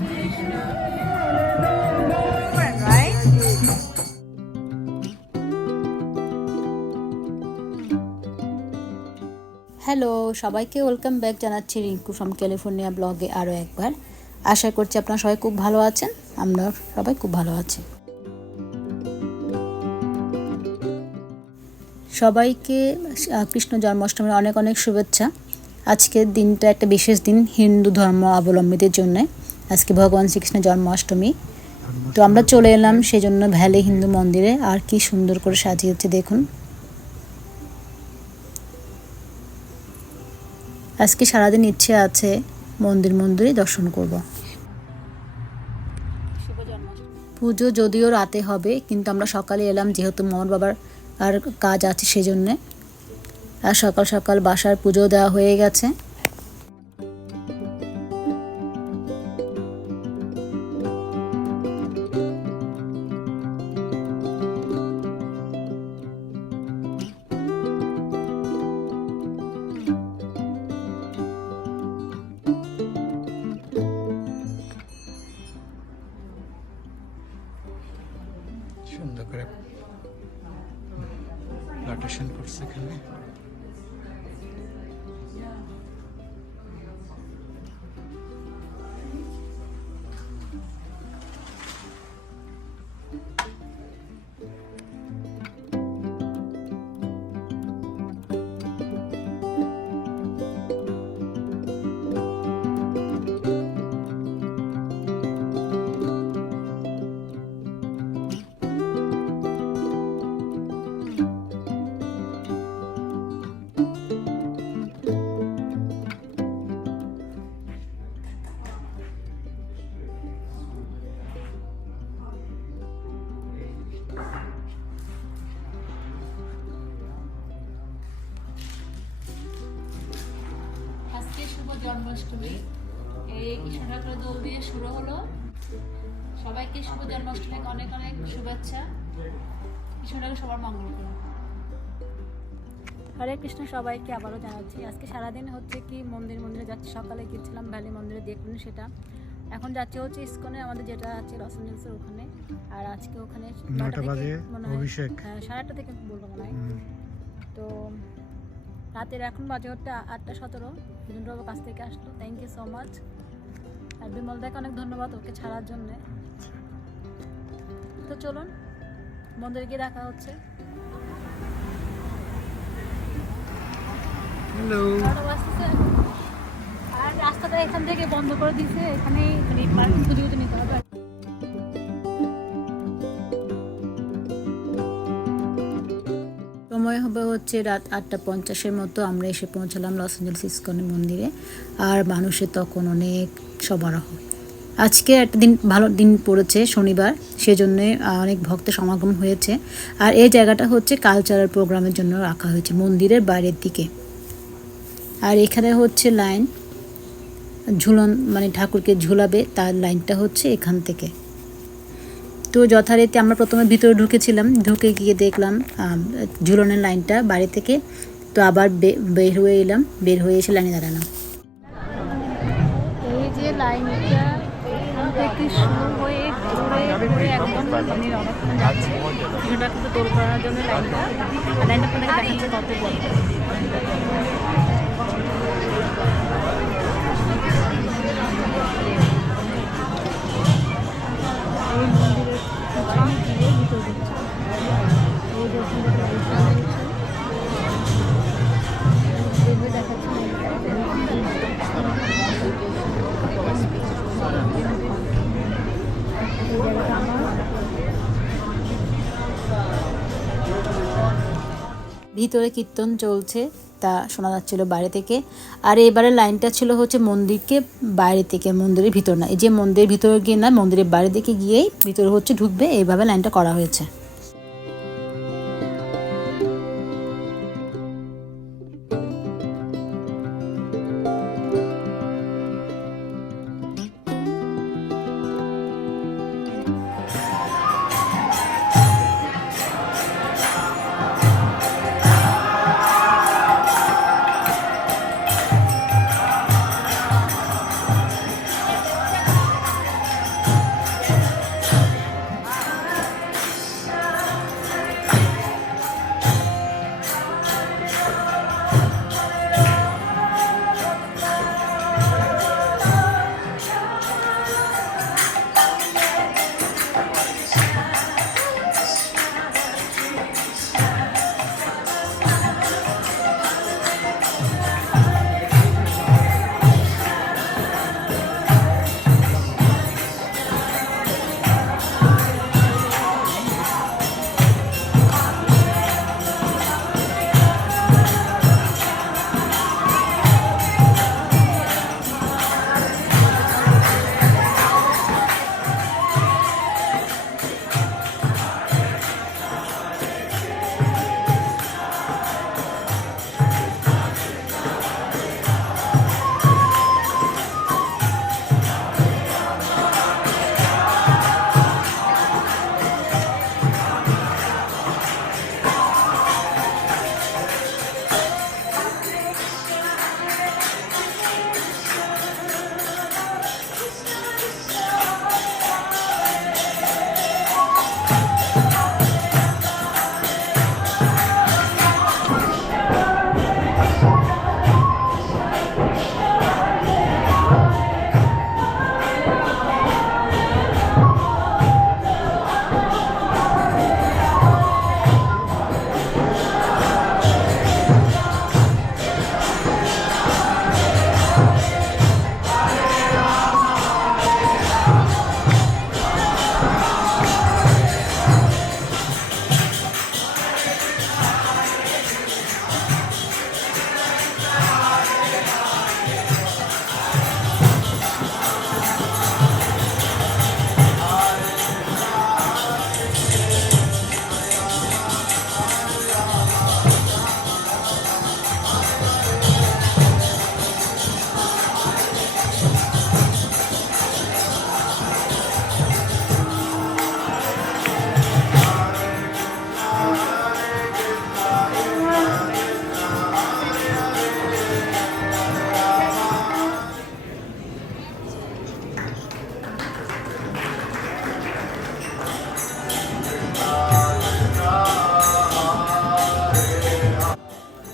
Hello সবাইকে welcome back জানাচ্ছি Rinku from California ব্লগে আরও একবার। আশা করছি আপনারা সবাই খুব ভালো আছেন, আমরা সবাই খুব ভালো আছি। সবাইকে কৃষ্ণ জন্মাষ্টমীর অনেক অনেক শুভেচ্ছা। আজকের দিনটা একটা বিশেষ দিন হিন্দু ধর্ম অবলম্বীদের জন্য। আজকে ভগবান শ্রীকৃষ্ণের জন্মাষ্টমী। তো আমরা চলে এলাম সেজন্য ভ্যালি হিন্দু মন্দিরে। আর কি সুন্দর করে সাজিয়েছে দেখুন। আজকে সারাদিন ইচ্ছে আছে মন্দিরে দর্শন করব। পুজো যদিও রাতে হবে, কিন্তু আমরা সকালে এলাম যেহেতু মোহন বাবার আর কাজ আছে সেজন্যে। আর সকাল সকাল বাসার পুজো দেওয়া হয়ে গেছে। সুন্দর করে রোটেশন করছে এখানে। শুভ জন্মাষ্টমী। এই কৃষ্ণঠাকুরের দোল দিয়ে শুরু হলো। সবাইকে শুভ জন্মাষ্টমীকে অনেক অনেক শুভেচ্ছা। কৃষ্ণঠাকুর সবার মঙ্গল করুন। হরে কৃষ্ণ সবাইকে আবারও জানাচ্ছি। আজকে সারাদিন হচ্ছে কি মন্দিরে যাচ্ছি। সকালে গিয়েছিলাম ভ্যালি মন্দিরে, দেখুন সেটা। এখন যাচ্ছে হচ্ছে ইসকনে, আমাদের যেটা আছে লস এঞ্জেলসের ওখানে। আর আজকে ওখানে 9টা বাজে অভিষেক, 8:30 থেকে বলবো মনে হয়। তো রাতের এখন বাজে হচ্ছে 8:17। বিজনবাবুর কাছ থেকে আসলো, থ্যাংক ইউ সো মাচ। আর বিমল দাকে অনেক ধন্যবাদ ওকে ছাড়ার জন্যে। তো চলুন মন্দিরে গিয়ে দেখা হচ্ছে। হ্যালো। আর রাস্তাটা এখান থেকে বন্ধ করে দিয়েছে, এখানেই পার্কিং খুঁজে নিতে হবে। সময় হবে হচ্ছে রাত 8:50 মতো। আমরা এসে পৌঁছালাম লস এঞ্জেলস ইসকন মন্দিরে। আর মানুষের তখন অনেক সমারোহ। আজকে একটা ভালো দিন পড়েছে, শনিবার, সেজন্যে অনেক ভক্ত সমাগম হয়েছে। আর এই জায়গাটা হচ্ছে কালচারাল প্রোগ্রামের জন্য রাখা হয়েছে মন্দিরের বাইরের দিকে। আর এখানে হচ্ছে লাইন ঝুলন, মানে ঠাকুরকে ঝুলাবে তার লাইনটা হচ্ছে এখান থেকে। তো যথারীতি আমরা প্রথমে ভিতরে ঢুকেছিলাম, ঢুকে গিয়ে দেখলাম ঝুলনের লাইনটা বাড়ি থেকে। তো আবার বের হয়ে এলাম, বের হয়ে এসে লাইনে দাঁড়ালাম। এই যে লাইনটা থেকে শুরু হয়ে ঘুরে একদম মন্দির অনেকক্ষণ যাচ্ছে। সেটা কিন্তু দোল করার জন্য লাইনটা আপনাদের দেখাচ্ছে কত বড়। ভিতরে কীর্তন চলছে, তা শোনা যাচ্ছিল বাইরে থেকে। আর এবারে লাইনটা ছিল হচ্ছে মন্দিরকে বাইরে থেকে, মন্দিরের ভিতর না। এই যে মন্দিরের ভিতরে গিয়ে না, মন্দিরের বাইরে দিকে গিয়েই ভিতরে হচ্ছে ঢুকবে, এইভাবে লাইনটা করা হয়েছে।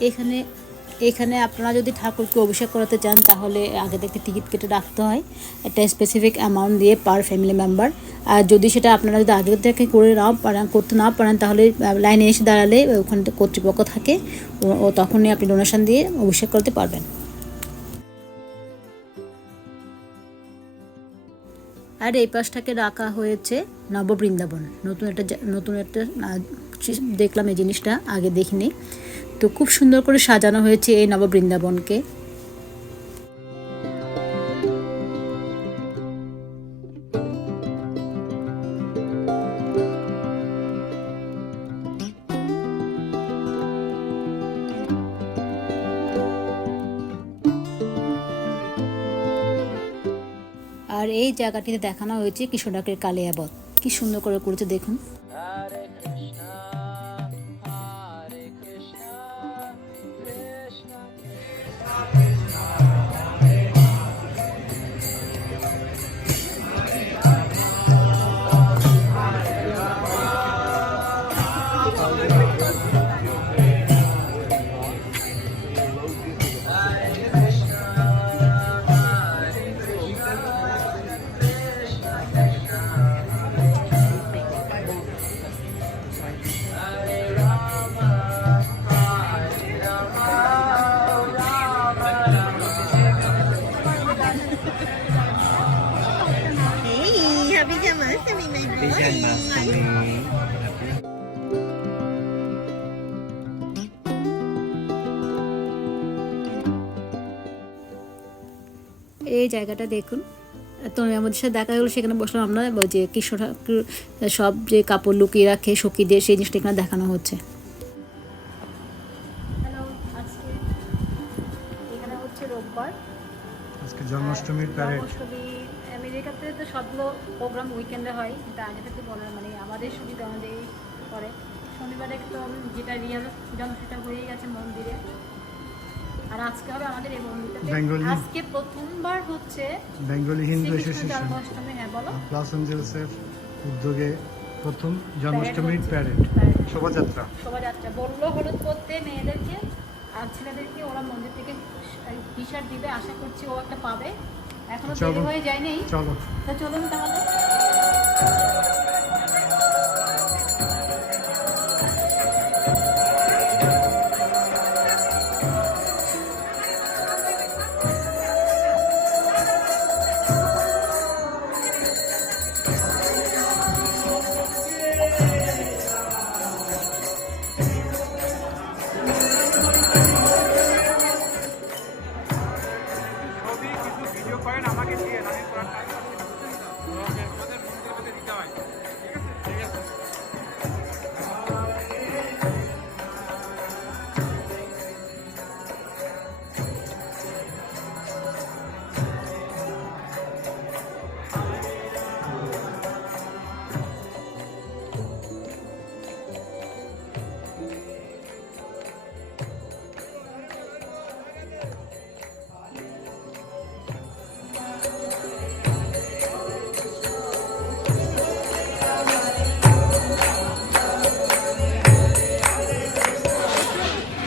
এখানে এখানে আপনারা যদি ঠাকুরকে অভিষেক করাতে চান তাহলে আগে থেকে টিকিট কেটে রাখতে হয়, একটা স্পেসিফিক অ্যামাউন্ট দিয়ে পার ফ্যামিলি মেম্বার। আর যদি সেটা আপনারা যদি আগে থেকে করতে না পারেন তাহলে লাইনে এসে দাঁড়ালে ওখানে কর্তৃপক্ষ থাকে, ও তখনই আপনি ডোনেশন দিয়ে অভিষেক করতে পারবেন। আর এই পাশটাকে রাখা হয়েছে নববৃন্দাবন, নতুন একটা দেখলাম এই জিনিসটা, আগে দেখিনি। তো খুব সুন্দর করে সাজানো হয়েছে এই নববৃন্দাবনকে। আর এই জায়গাটিতে দেখানো হয়েছে কৃষ্ণডাকের কালিয়াবত, কি সুন্দর করে করেছে দেখুন। এই জায়গাটা দেখুন, তো আমাদের সাথে দেখা গেলো, সেখানে বসলাম আমরা, যে কৃষ্ণ ঠাকুর সব যে কাপড় লুকিয়ে রাখে সখীদের, সেই জিনিসটা এখানে দেখানো হচ্ছে। হ্যালো, আজকে এখানে হচ্ছে রোববার, আজকে জন্মাষ্টমীর প্যারেড। আমেরিকাতে তো সবগুলো প্রোগ্রাম উইকেন্ডে হয়, কিন্তু আগে থেকে বলার মানে আমাদের সুবিধা অনুযায়ী করে। শনিবারে একদম যেটা রিয়েল জন্ম সেটা হয়ে গেছে মন্দিরে। আর আজকে হবে আমাদের এই মন্দিরটাতে আজকে প্রথমবার হচ্ছে বেঙ্গলি হিন্দু অ্যাসোসিয়েশন জন্মাষ্টমী, হ্যাঁ বলো, লস অ্যাঞ্জেলেসের উদ্যোগে প্রথম জন্মাষ্টমীর প্যারেড, শোভাযাত্রা বললো হলুদ করতে মেয়েদেরকে আর ছেলেদেরকে, ওরা মন্দির থেকে টি শার্ট দিবে, আশা করছি ও একটা পাবে, এখনো তৈরি হয়ে যায়নি। চলো তো চলুন তাহলে।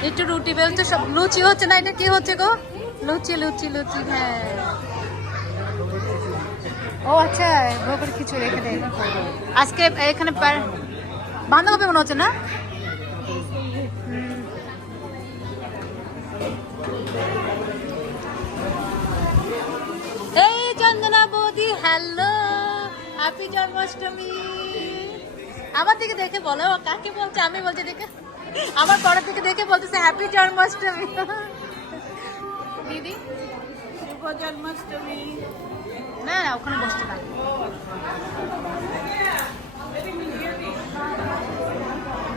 একটু রুটি বেলতে, সব লুচি হচ্ছে না, এটা কি হচ্ছে গো? লুচি লুচি লুচি, হ্যাঁ। ও আচ্ছা, ভোগের কিছু রেখে দেয় আজকে এখানে বাঁধাকপি মনে হচ্ছে না। এই চন্দনা বৌদি, হ্যালো, হ্যাপি জন্মাষ্টমী। আমার দিকে দেখে বলো, কাকে বলছে? আমি বলছি দেখে, আমার পরের দিকে দেখে বলতেছে হ্যাপি জন্মাষ্টমী। দিদি শুভ জন্মাষ্টমী। না না, ওখানে বসতে পারি।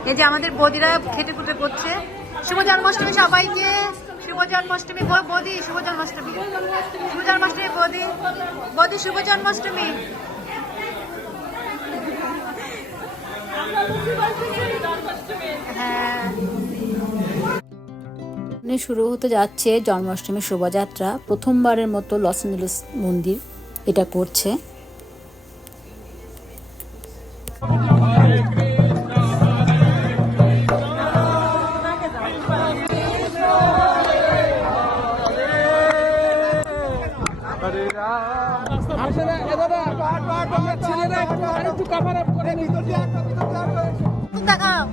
এই যে আমাদের বৌদিরা খেটে খুটে করছে। শুভ জন্মাষ্টমী সবাইকে, শুভ জন্মাষ্টমী বৌদি, শুভ জন্মাষ্টমী, শুভ জন্মাষ্টমী বৌদি, বৌদি শুভ জন্মাষ্টমী। হ্যাঁ, শুরু হতে যাচ্ছে জন্মাষ্টমীর শোভাযাত্রা। প্রথমবারের মতো লস অ্যাঞ্জেলেস মন্দির এটা করছে। দেখাও।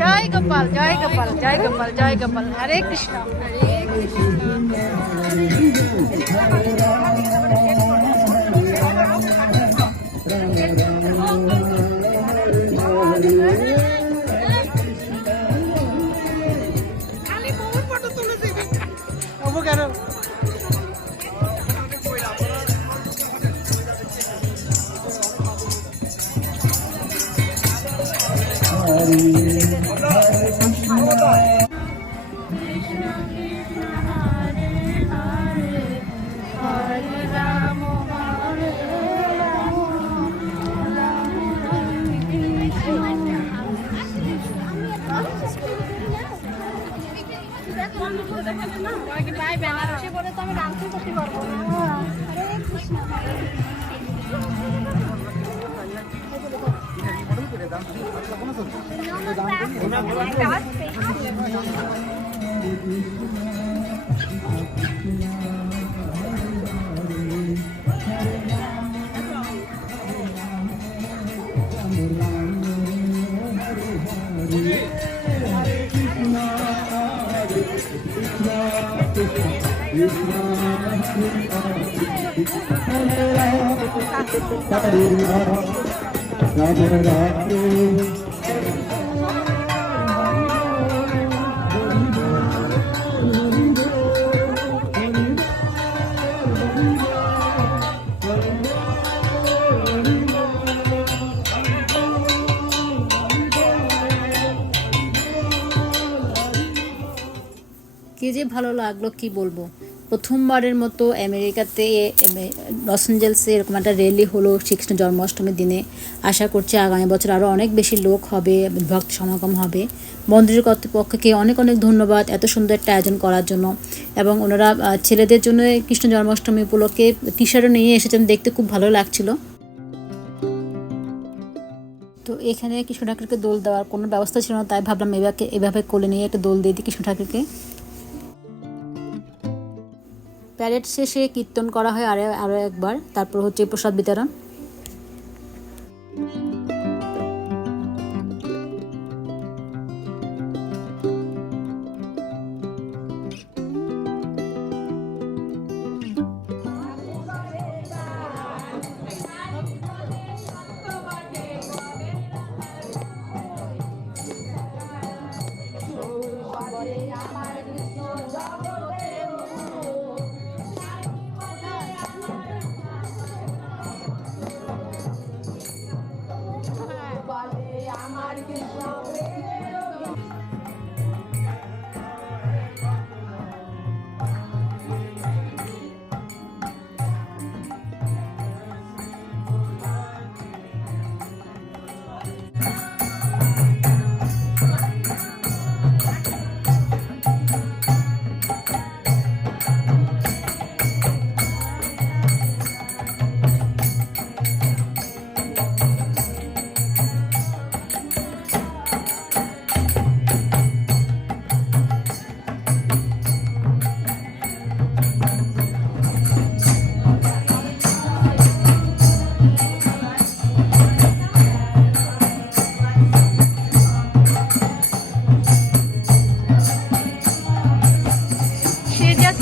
জয় গোপাল, জয় গোপাল, জয় গোপাল, জয় গোপাল। হরে কৃষ্ণ, হরে বেনারসি বলে তো আমি ডান্সই করতে পারবো না। হরে কৃষ্ণ, হরে কি যে ভালো লাগলো কি বলবো। প্রথমবারের মতো আমেরিকাতে লস অ্যাঞ্জেলসে এরকম একটা র্যালি হলো শ্রীকৃষ্ণ জন্মাষ্টমীর দিনে। আশা করছি আগামী বছর আরও অনেক বেশি লোক হবে, ভক্ত সমাগম হবে। মন্দিরের কর্তৃপক্ষকে অনেক অনেক ধন্যবাদ এত সুন্দর একটা আয়োজন করার জন্য। এবং ওনারা ছেলেদের জন্য কৃষ্ণ জন্মাষ্টমী উপলক্ষে টি শার্টও নিয়ে এসেছেন, দেখতে খুব ভালো লাগছিল। তো এখানে কৃষ্ণ ঠাকুরকে দোল দেওয়ার কোনো ব্যবস্থা ছিল না, তাই ভাবলাম এভাবে কোলে নিয়ে একটা দোল দিয়ে দিই কৃষ্ণ ঠাকুরকে। প্যারেড শেষে কীর্তন করা হয় আরও একবার, তারপর হচ্ছে প্রসাদ বিতরণ।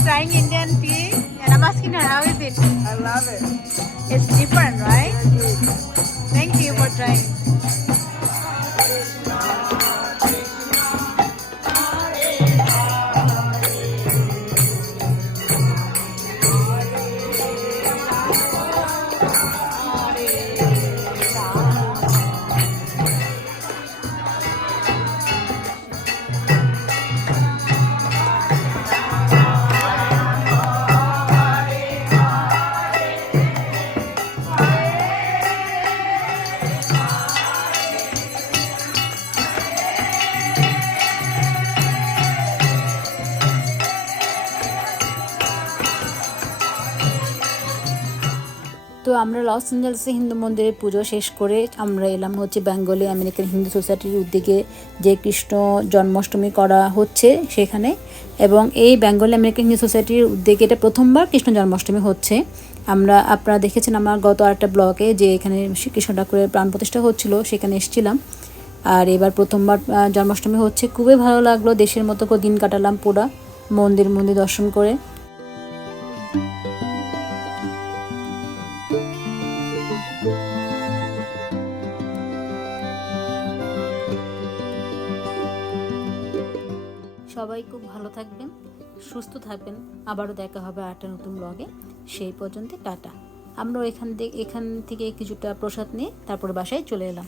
trying Indian tea and I'm asking her how is it? I love it. It's different, right? Thank you for trying. তো আমরা লস অ্যাঞ্জেলসে হিন্দু মন্দিরে পুজো শেষ করে আমরা এলাম হচ্ছে বেঙ্গলি আমেরিকান হিন্দু সোসাইটির উদ্যোগে যে কৃষ্ণ জন্মাষ্টমী করা হচ্ছে সেখানে। এবং এই বেঙ্গলি আমেরিকান হিন্দু সোসাইটির উদ্যোগে এটা প্রথমবার কৃষ্ণ জন্মাষ্টমী হচ্ছে। আপনারা দেখেছেন আমার গত আরেকটা ব্লগে যে এখানে শ্রীকৃষ্ণ ঠাকুরের প্রাণ প্রতিষ্ঠা হচ্ছিল, সেখানে এসেছিলাম। আর এবার প্রথমবার জন্মাষ্টমী হচ্ছে, খুবই ভালো লাগলো। দেশের মতো করে দিন কাটালাম পুরা মন্দির দর্শন করে। সবাই খুব ভালো থাকবেন, সুস্থ থাকবেন। আবারও দেখা হবে আরেকটা নতুন ব্লগে। সেই পর্যন্ত টাটা। আমরা এখান থেকে কিছুটা প্রসাদ নিয়ে তারপর বাসায় চলে এলাম।